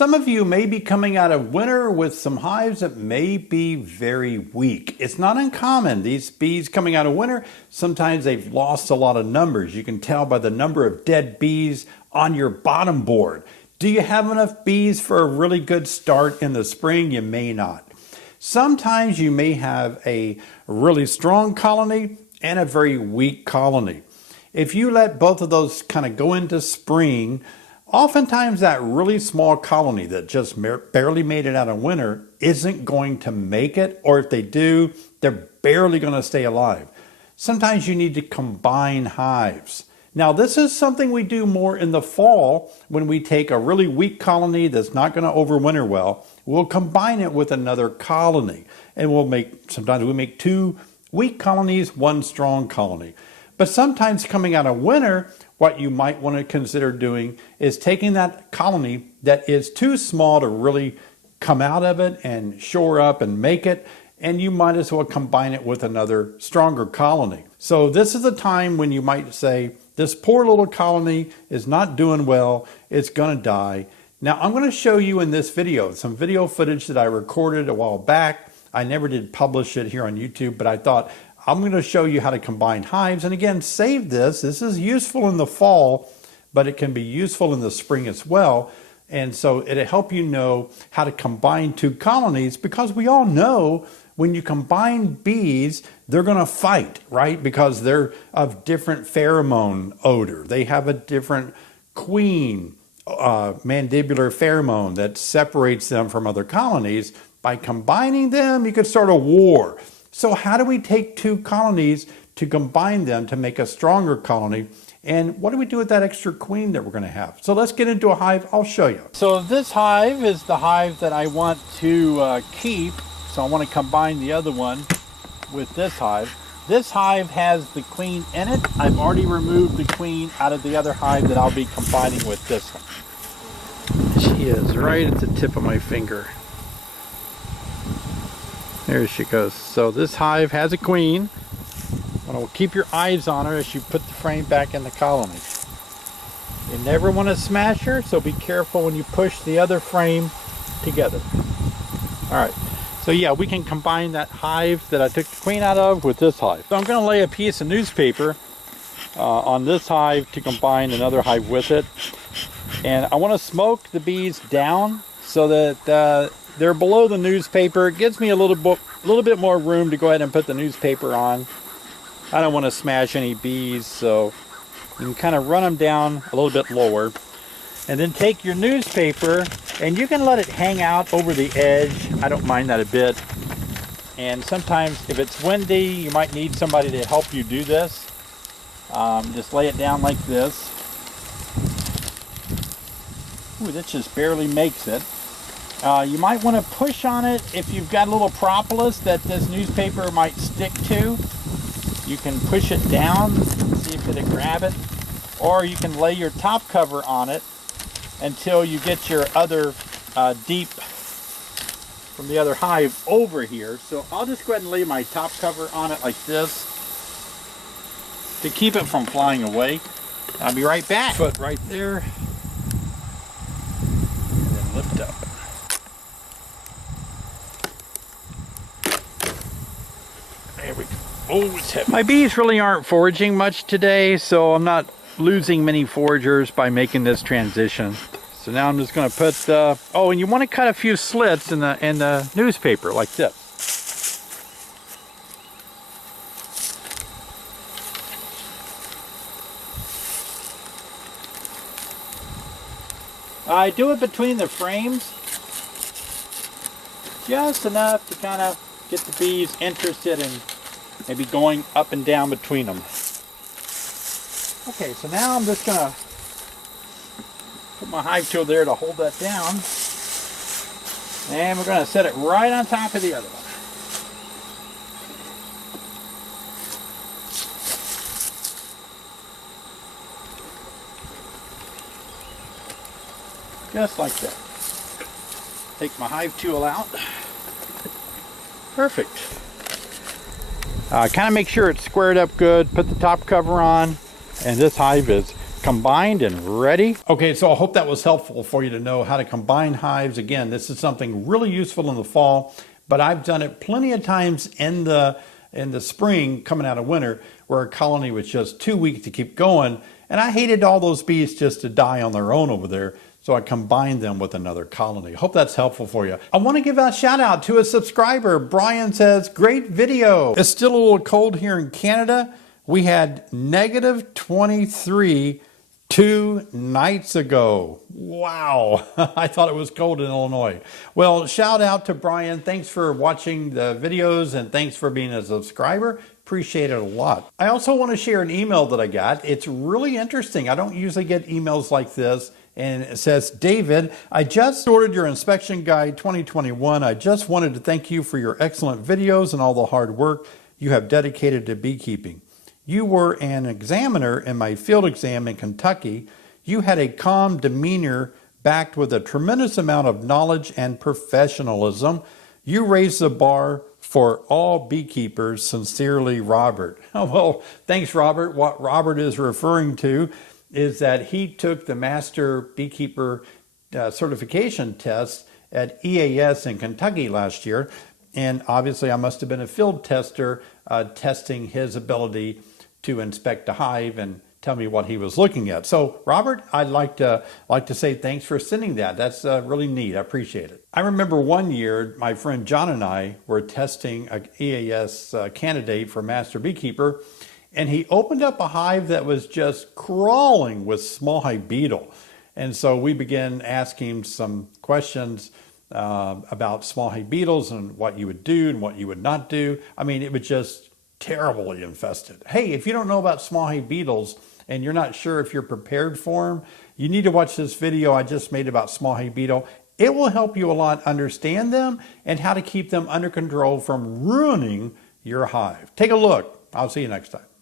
Some of you may be coming out of winter with some hives that may be very weak. It's not uncommon. These bees coming out of winter, sometimes they've lost a lot of numbers. You can tell by the number of dead bees on your bottom board. Do you have enough bees for a really good start in the spring? You may not. Sometimes you may have a really strong colony and a very weak colony. If you let both of those kind of go into spring, oftentimes that really small colony that just barely made it out of winter isn't going to make it, or if they do, they're barely going to stay alive. Sometimes you need to combine hives. Now this is something we do more in the fall when we take a really weak colony that's not going to overwinter well. We'll combine it with another colony, and sometimes we make 2 weak colonies, 1 strong colony. But sometimes coming out of winter, what you might want to consider doing is taking that colony that is too small to really come out of it and shore up and make it, and you might as well combine it with another stronger colony. So this is a time when you might say, this poor little colony is not doing well, it's going to die. Now I'm going to show you in this video some video footage that I recorded a while back. I never did publish it here on YouTube, but I thought I'm going to show you how to combine hives. And again, save this. This is useful in the fall, but it can be useful in the spring as well. And so it'll help you know how to combine 2 colonies, because we all know when you combine bees, they're going to fight, right? Because they're of different pheromone odor. They have a different queen mandibular pheromone that separates them from other colonies. By combining them, you could start a war. So how do we take 2 colonies to combine them to make a stronger colony? And what do we do with that extra queen that we're going to have? So let's get into a hive. I'll show you. So this hive is the hive that I want to keep. So I want to combine the other one with this hive. This hive has the queen in it. I've already removed the queen out of the other hive that I'll be combining with this one. She is right at the tip of my finger. There she goes. So this hive has a queen. Want to keep your eyes on her as you put the frame back in the colony. You never want to smash her, so be careful when you push the other frame together. Alright, so yeah, we can combine that hive that I took the queen out of with this hive. So I'm going to lay a piece of newspaper on this hive to combine another hive with it. And I want to smoke the bees down so that they're below the newspaper. It gives me a little bit more room to go ahead and put the newspaper on. I don't want to smash any bees, so you can kind of run them down a little bit lower. And then take your newspaper, and you can let it hang out over the edge. I don't mind that a bit. And sometimes if it's windy, you might need somebody to help you do this. Just lay it down like this. Ooh, that just barely makes it. You might want to push on it if you've got a little propolis that this newspaper might stick to. You can push it down, see if it'll grab it, or you can lay your top cover on it until you get your other deep from the other hive over here. So I'll just go ahead and lay my top cover on it like this to keep it from flying away. I'll be right back. Foot right there, and then lift up. There we go. Oh, it's heavy. My bees really aren't foraging much today, so I'm not losing many foragers by making this transition. So now I'm just going to put, oh, and you want to cut a few slits in the newspaper like this. I do it between the frames, just enough to kind of get the bees interested in maybe going up and down between them. Okay, so now I'm just going to put my hive tool there to hold that down. And we're going to set it right on top of the other one. Just like that. Take my hive tool out. Perfect. Kind of make sure it's squared up good. Put the top cover on. And this hive is combined and ready. Okay, so I hope that was helpful for you to know how to combine hives. Again, this is something really useful in the fall, but I've done it plenty of times in the spring coming out of winter where a colony was just too weak to keep going, and I hated all those bees just to die on their own over there. So I combined them with another colony. Hope that's helpful for you. I want to give a shout out to a subscriber. Brian says, great video. It's still a little cold here in Canada. We had negative 23 2 nights ago. Wow. I thought it was cold in Illinois. Well, shout out to Brian. Thanks for watching the videos and thanks for being a subscriber. Appreciate it a lot. I also want to share an email that I got. It's really interesting. I don't usually get emails like this. And it says, David, I just ordered your inspection guide 2021. I just wanted to thank you for your excellent videos and all the hard work you have dedicated to beekeeping. You were an examiner in my field exam in Kentucky. You had a calm demeanor backed with a tremendous amount of knowledge and professionalism. You raised the bar for all beekeepers. Sincerely, Robert. Oh, well, thanks, Robert. What Robert is referring to is that he took the Master Beekeeper certification test at EAS in Kentucky last year. And obviously I must have been a field tester testing his ability to inspect a hive and tell me what he was looking at. So Robert, I'd like to say thanks for sending that. That's really neat. I appreciate it. I remember one year my friend John and I were testing an EAS candidate for Master Beekeeper, and he opened up a hive that was just crawling with small hive beetle. And so we began asking him some questions about small hive beetles and what you would do and what you would not do. I mean, it was just terribly infested. Hey, if you don't know about small hive beetles and you're not sure if you're prepared for them, you need to watch this video I just made about small hive beetle. It will help you a lot understand them and how to keep them under control from ruining your hive. Take a look. I'll see you next time.